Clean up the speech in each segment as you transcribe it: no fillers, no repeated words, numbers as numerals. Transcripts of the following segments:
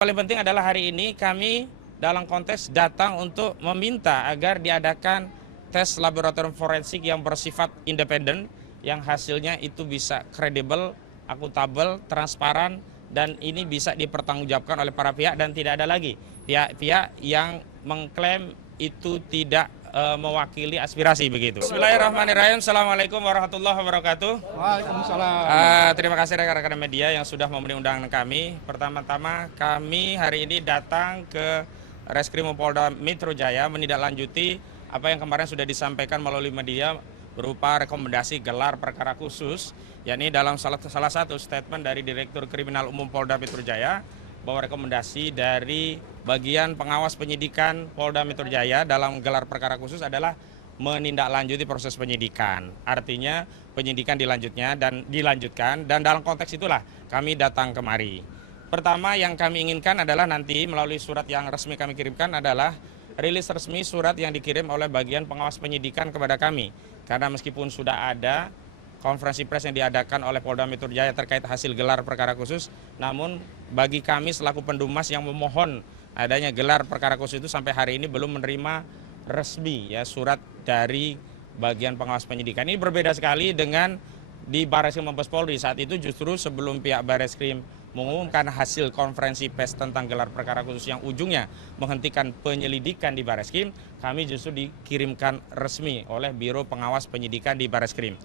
Paling penting adalah hari ini kami dalam konteks datang untuk meminta agar diadakan tes laboratorium forensik yang bersifat independen, yang hasilnya itu bisa kredibel, akuntabel, transparan, dan ini bisa dipertanggungjawabkan oleh para pihak dan tidak ada lagi pihak-pihak yang mengklaim itu tidak mewakili aspirasi begitu. Bismillahirrahmanirrahim. Assalamualaikum warahmatullahi wabarakatuh. Waalaikumsalam. Terima kasih rekan-rekan media yang sudah memenuhi undangan kami. Pertama-tama kami hari ini datang ke Reskrim Polda Metro Jaya menindaklanjuti apa yang kemarin sudah disampaikan melalui media berupa rekomendasi gelar perkara khusus, yakni dalam salah satu statement dari Direktur Kriminal Umum Polda Metro Jaya bahwa rekomendasi dari bagian pengawas penyidikan Polda Metro Jaya dalam gelar perkara khusus adalah menindaklanjuti proses penyidikan. Artinya penyidikan dilanjutkan dan dalam konteks itulah kami datang kemari. Pertama yang kami inginkan adalah nanti melalui surat yang resmi kami kirimkan adalah rilis resmi surat yang dikirim oleh bagian pengawas penyidikan kepada kami. Karena meskipun sudah ada konferensi pers yang diadakan oleh Polda Metro Jaya terkait hasil gelar perkara khusus, namun bagi kami selaku pendumas yang memohon adanya gelar perkara khusus itu sampai hari ini belum menerima resmi ya surat dari bagian pengawas penyidikan. Ini berbeda sekali dengan di Barreskrim Mabes Polri. Saat itu justru sebelum pihak Barreskrim mengumumkan hasil konferensi pers tentang gelar perkara khusus yang ujungnya menghentikan penyelidikan di Barreskrim, kami justru dikirimkan resmi oleh Biro Pengawas Penyidikan di Barreskrim.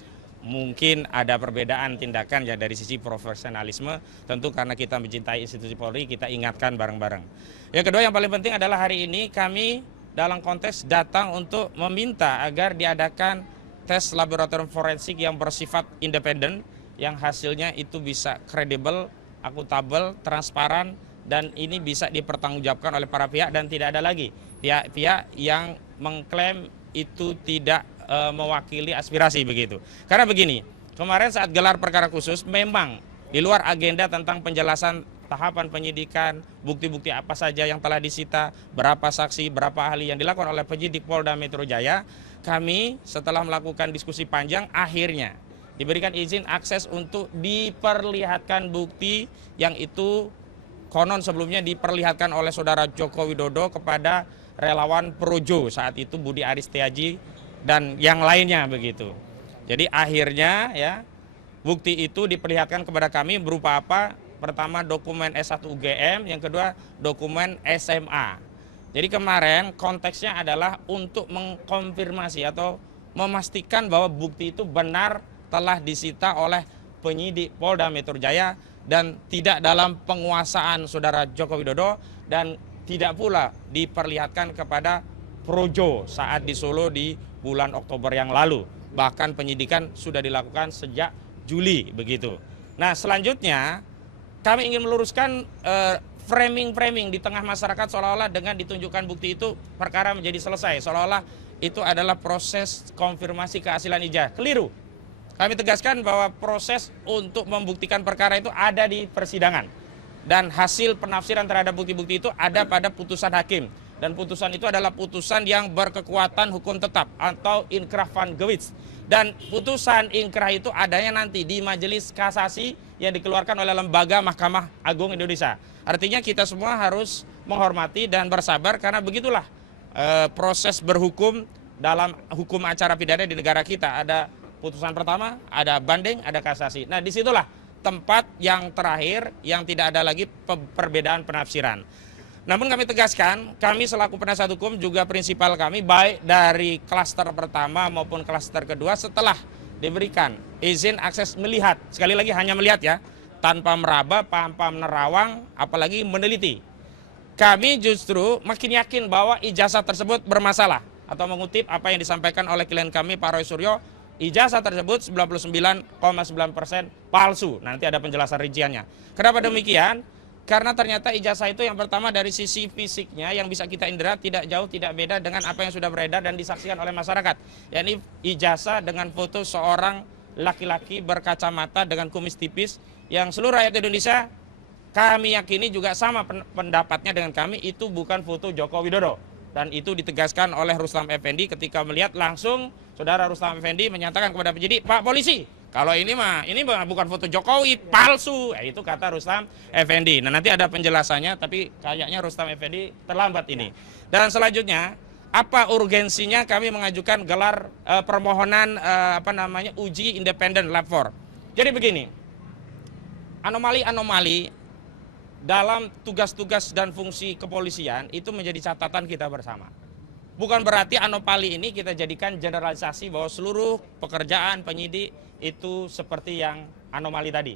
Mungkin ada perbedaan tindakan ya dari sisi profesionalisme, tentu karena kita mencintai institusi Polri, kita ingatkan bareng-bareng. Yang kedua yang paling penting adalah hari ini kami dalam konteks datang untuk meminta agar diadakan tes laboratorium forensik yang bersifat independen, yang hasilnya itu bisa kredibel, akuntabel, transparan, dan ini bisa dipertanggungjawabkan oleh para pihak dan tidak ada lagi pihak-pihak yang mengklaim itu tidak mewakili aspirasi begitu. Karena begini, kemarin saat gelar perkara khusus memang di luar agenda tentang penjelasan tahapan penyidikan, bukti-bukti apa saja yang telah disita, berapa saksi, berapa ahli yang dilakukan oleh penyidik Polda Metro Jaya, kami setelah melakukan diskusi panjang akhirnya diberikan izin akses untuk diperlihatkan bukti yang itu konon sebelumnya diperlihatkan oleh saudara Joko Widodo kepada relawan Projo saat itu Budi Aris Setiaji dan yang lainnya begitu. Jadi akhirnya ya bukti itu diperlihatkan kepada kami berupa apa? Pertama dokumen S1 UGM, yang kedua dokumen SMA. Jadi kemarin konteksnya adalah untuk mengkonfirmasi atau memastikan bahwa bukti itu benar telah disita oleh penyidik Polda Metro Jaya dan tidak dalam penguasaan saudara Joko Widodo dan tidak pula diperlihatkan kepada Projo saat di Solo di bulan Oktober yang lalu. Bahkan penyidikan sudah dilakukan sejak Juli begitu. Nah selanjutnya kami ingin meluruskan framing-framing di tengah masyarakat seolah-olah dengan ditunjukkan bukti itu perkara menjadi selesai. Seolah-olah itu adalah proses konfirmasi keasilan ijazah. Keliru. Kami tegaskan bahwa proses untuk membuktikan perkara itu ada di persidangan. Dan hasil penafsiran terhadap bukti-bukti itu ada pada putusan hakim. Dan putusan itu adalah putusan yang berkekuatan hukum tetap atau inkrah van Gewitz. Dan putusan inkrah itu adanya nanti di majelis kasasi yang dikeluarkan oleh lembaga Mahkamah Agung Indonesia. Artinya kita semua harus menghormati dan bersabar karena begitulah proses berhukum dalam hukum acara pidana di negara kita. Ada putusan pertama, ada banding, ada kasasi. Nah disitulah tempat yang terakhir yang tidak ada lagi perbedaan penafsiran. Namun kami tegaskan, kami selaku penasihat hukum juga prinsipal kami baik dari klaster pertama maupun klaster kedua setelah diberikan izin akses melihat, sekali lagi hanya melihat ya, tanpa meraba, tanpa menerawang, apalagi meneliti. Kami justru makin yakin bahwa ijazah tersebut bermasalah atau mengutip apa yang disampaikan oleh klien kami Pak Roy Suryo, ijazah tersebut 99,9% palsu. Nanti ada penjelasan rinciannya. Kenapa demikian? Karena ternyata ijazah itu yang pertama dari sisi fisiknya yang bisa kita indera tidak jauh tidak beda dengan apa yang sudah beredar dan disaksikan oleh masyarakat. Yakni ijazah dengan foto seorang laki-laki berkacamata dengan kumis tipis yang seluruh rakyat Indonesia kami yakini juga sama pendapatnya dengan kami, itu bukan foto Joko Widodo. Dan itu ditegaskan oleh Rustam Effendi ketika melihat langsung saudara Rustam Effendi menyatakan kepada penyidik, Pak Polisi, Kalau ini mah bukan foto Jokowi, palsu. Itu kata Rustam Effendi. Nah, nanti ada penjelasannya, tapi kayaknya Rustam Effendi terlambat ini. Dan selanjutnya, apa urgensinya kami mengajukan gelar permohonan uji independen lab 4. Jadi begini, anomali-anomali dalam tugas-tugas dan fungsi kepolisian itu menjadi catatan kita bersama. Bukan berarti anomali ini kita jadikan generalisasi bahwa seluruh pekerjaan penyidik itu seperti yang anomali tadi.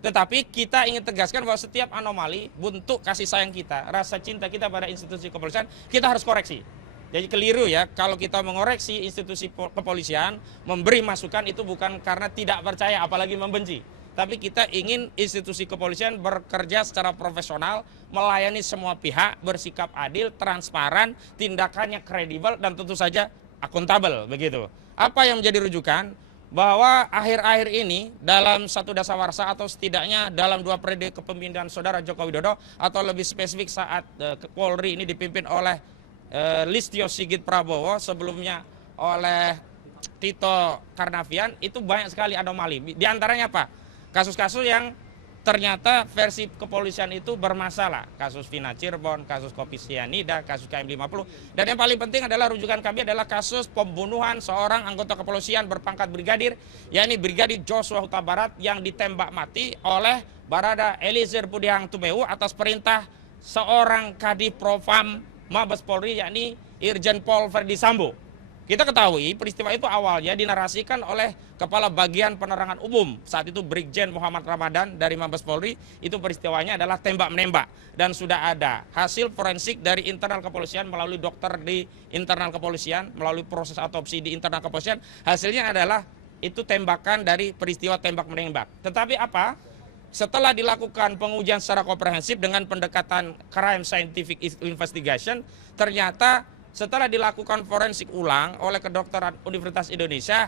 Tetapi kita ingin tegaskan bahwa setiap anomali, bentuk kasih sayang kita, rasa cinta kita pada institusi kepolisian, kita harus koreksi. Jadi keliru ya, kalau kita mengoreksi institusi kepolisian, memberi masukan itu bukan karena tidak percaya, apalagi membenci. Tapi kita ingin institusi kepolisian bekerja secara profesional, melayani semua pihak, bersikap adil, transparan, tindakannya kredibel, dan tentu saja akuntabel, begitu. Apa yang menjadi rujukan? Bahwa akhir-akhir ini dalam satu dasawarsa atau setidaknya dalam 2 periode kepemimpinan Saudara Joko Widodo, atau lebih spesifik saat Polri ini dipimpin oleh Listio Sigit Prabowo, sebelumnya oleh Tito Karnavian, itu banyak sekali anomali. Di antaranya apa? Kasus-kasus yang ternyata versi kepolisian itu bermasalah. Kasus Vina Cirebon, kasus Kopi Sianida, kasus KM50. Dan yang paling penting adalah rujukan kami adalah kasus pembunuhan seorang anggota kepolisian berpangkat brigadir, yakni Brigadir Joshua Huta Barat yang ditembak mati oleh Barada Eliezer Budiang Tumeu atas perintah seorang Kadif Propam Mabes Polri, yakni Irjen Pol Verdi Sambo. Kita ketahui peristiwa itu awalnya dinarasikan oleh Kepala Bagian Penerangan Umum. Saat itu Brigjen Muhammad Ramadan dari Mabes Polri, itu peristiwanya adalah tembak-menembak. Dan sudah ada hasil forensik dari internal kepolisian melalui dokter di internal kepolisian, melalui proses autopsi di internal kepolisian. Hasilnya adalah itu tembakan dari peristiwa tembak-menembak. Tetapi apa? Setelah dilakukan pengujian secara komprehensif dengan pendekatan crime scientific investigation, ternyata setelah dilakukan forensik ulang oleh kedokteran Universitas Indonesia,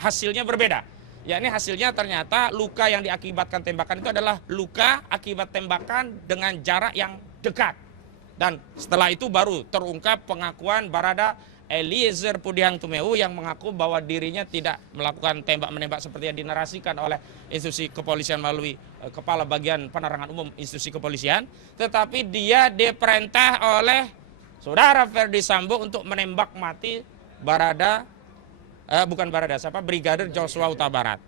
hasilnya berbeda. Yakni hasilnya ternyata luka yang diakibatkan tembakan itu adalah luka akibat tembakan dengan jarak yang dekat. Dan setelah itu baru terungkap pengakuan Barada Eliezer Budiang Tumeu yang mengaku bahwa dirinya tidak melakukan tembak-menembak seperti yang dinarasikan oleh institusi kepolisian melalui Kepala Bagian Penerangan Umum institusi kepolisian, tetapi dia diperintah oleh Saudara Verdi Sambo untuk menembak mati Brigadir Joshua Huta Barat.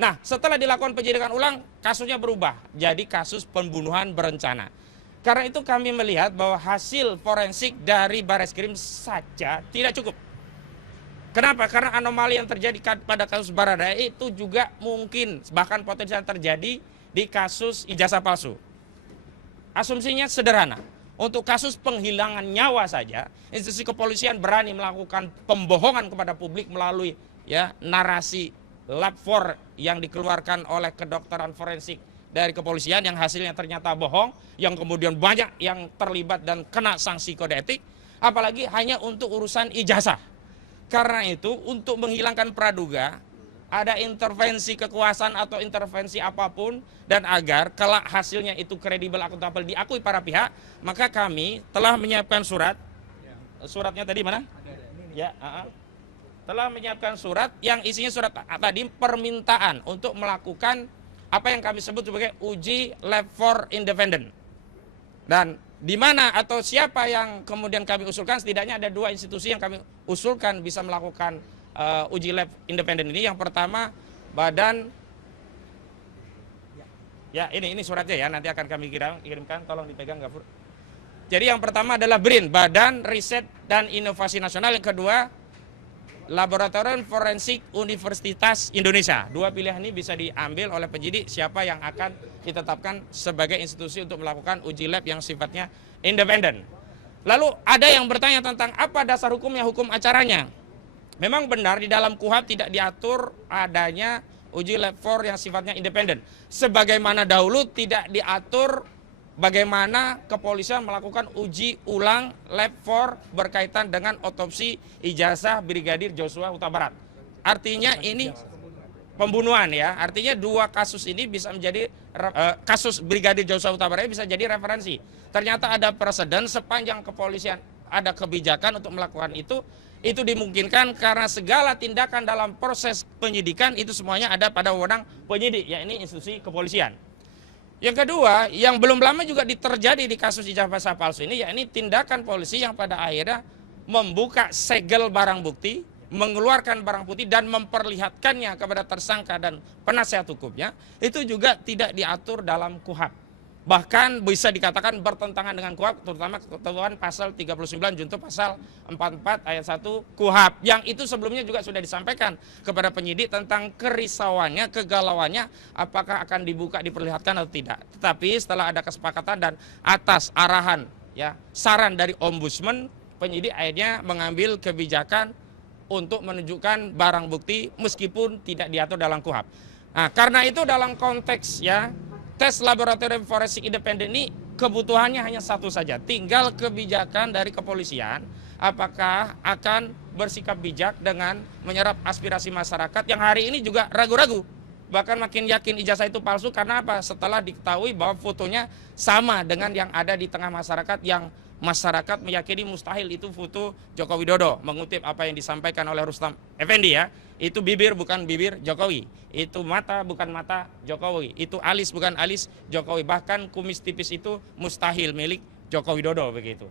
Nah, setelah dilakukan penyidikan ulang, kasusnya berubah jadi kasus pembunuhan berencana. Karena itu kami melihat bahwa hasil forensik dari Bareskrim saja tidak cukup. Kenapa? Karena anomali yang terjadi pada kasus Barada itu juga mungkin bahkan potensial terjadi di kasus ijazah palsu. Asumsinya sederhana. Untuk kasus penghilangan nyawa saja, institusi kepolisian berani melakukan pembohongan kepada publik melalui narasi lab 4 yang dikeluarkan oleh kedokteran forensik dari kepolisian yang hasilnya ternyata bohong, yang kemudian banyak yang terlibat dan kena sanksi kode etik, apalagi hanya untuk urusan ijazah. Karena itu untuk menghilangkan praduga, ada intervensi kekuasaan atau intervensi apapun, dan agar kelak hasilnya itu kredibel, akuntabel, diakui para pihak, maka kami telah menyiapkan suratnya tadi mana? Ya, telah menyiapkan surat yang isinya surat tadi permintaan untuk melakukan apa yang kami sebut sebagai uji lab 4 independen. Dan di mana atau siapa yang kemudian kami usulkan, setidaknya ada 2 institusi yang kami usulkan bisa melakukan uji lab independen ini. Yang pertama Badan, ya ini suratnya ya, nanti akan kami kirimkan, tolong dipegang Gafur. Jadi yang pertama adalah BRIN, Badan Riset dan Inovasi Nasional. Yang kedua Laboratorium Forensik Universitas Indonesia. 2 pilihan ini bisa diambil oleh penyidik siapa yang akan ditetapkan sebagai institusi untuk melakukan uji lab yang sifatnya independen. Lalu ada yang bertanya tentang apa dasar hukumnya, hukum acaranya. Memang benar di dalam KUHP tidak diatur adanya uji lab 4 yang sifatnya independen. Sebagaimana dahulu tidak diatur bagaimana kepolisian melakukan uji ulang lab 4 berkaitan dengan otopsi ijazah Brigadir Joshua Huta Barat. Artinya ini pembunuhan ya. Artinya 2 kasus ini bisa menjadi kasus Brigadir Joshua Huta Barat bisa jadi referensi. Ternyata ada preseden sepanjang kepolisian ada kebijakan untuk melakukan itu, Itu dimungkinkan karena segala tindakan dalam proses penyidikan itu semuanya ada pada wewenang penyidik, yakni institusi kepolisian. Yang kedua, yang belum lama juga terjadi di kasus ijazah palsu ini, yakni tindakan polisi yang pada akhirnya membuka segel barang bukti, mengeluarkan barang bukti dan memperlihatkannya kepada tersangka dan penasihat hukumnya, itu juga tidak diatur dalam KUHP. Bahkan bisa dikatakan bertentangan dengan KUHP, terutama ketentuan pasal 39 junto pasal 44 ayat 1 KUHP, yang itu sebelumnya juga sudah disampaikan kepada penyidik tentang kerisauannya, kegalauannya, apakah akan dibuka, diperlihatkan atau tidak. Tetapi setelah ada kesepakatan dan atas arahan saran dari ombudsman, penyidik akhirnya mengambil kebijakan untuk menunjukkan barang bukti meskipun tidak diatur dalam KUHP. Nah, karena itu dalam konteks tes laboratorium forensik independen ini kebutuhannya hanya satu saja, tinggal kebijakan dari kepolisian apakah akan bersikap bijak dengan menyerap aspirasi masyarakat yang hari ini juga ragu-ragu, bahkan makin yakin ijazah itu palsu. Karena apa? Setelah diketahui bahwa fotonya sama dengan yang ada di tengah masyarakat, yang masyarakat meyakini mustahil itu foto Joko Widodo, mengutip apa yang disampaikan oleh Rustam Effendi itu bibir bukan bibir Jokowi, itu mata bukan mata Jokowi, itu alis bukan alis Jokowi, bahkan kumis tipis itu mustahil milik Joko Widodo begitu.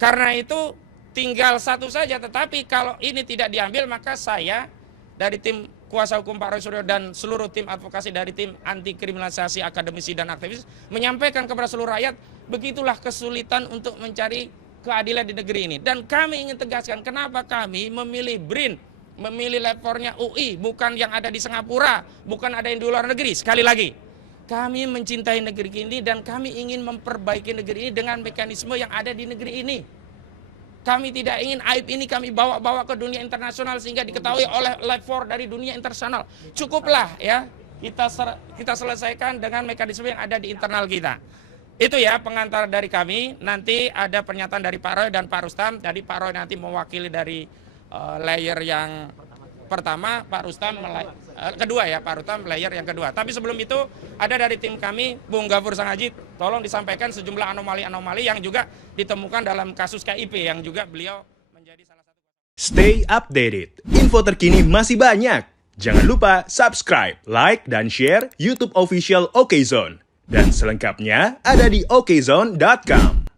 Karena itu tinggal satu saja, tetapi kalau ini tidak diambil maka saya dari tim kuasa hukum Pak Roy Suryo dan seluruh tim advokasi dari tim anti kriminalisasi akademisi dan aktivis menyampaikan kepada seluruh rakyat, begitulah kesulitan untuk mencari keadilan di negeri ini. Dan kami ingin tegaskan kenapa kami memilih BRIN, memilih levelnya UI, bukan yang ada di Singapura, bukan ada yang di luar negeri. Sekali lagi, kami mencintai negeri ini dan kami ingin memperbaiki negeri ini dengan mekanisme yang ada di negeri ini. Kami tidak ingin aib ini kami bawa-bawa ke dunia internasional sehingga diketahui oleh level dari dunia internasional. Cukuplah kita selesaikan dengan mekanisme yang ada di internal kita. Itu pengantar dari kami. Nanti ada pernyataan dari Pak Roy dan Pak Rustam. Jadi Pak Roy nanti mewakili dari layer yang pertama, Pak Rustam kedua Pak Rustam layer yang kedua. Tapi sebelum itu ada dari tim kami, Bung Gafur Sangajid, tolong disampaikan sejumlah anomali-anomali yang juga ditemukan dalam kasus KIP yang juga beliau menjadi salah satu. Stay updated, info terkini masih banyak. Jangan lupa subscribe, like, dan share YouTube official OKZone. Dan selengkapnya ada di okezone.com.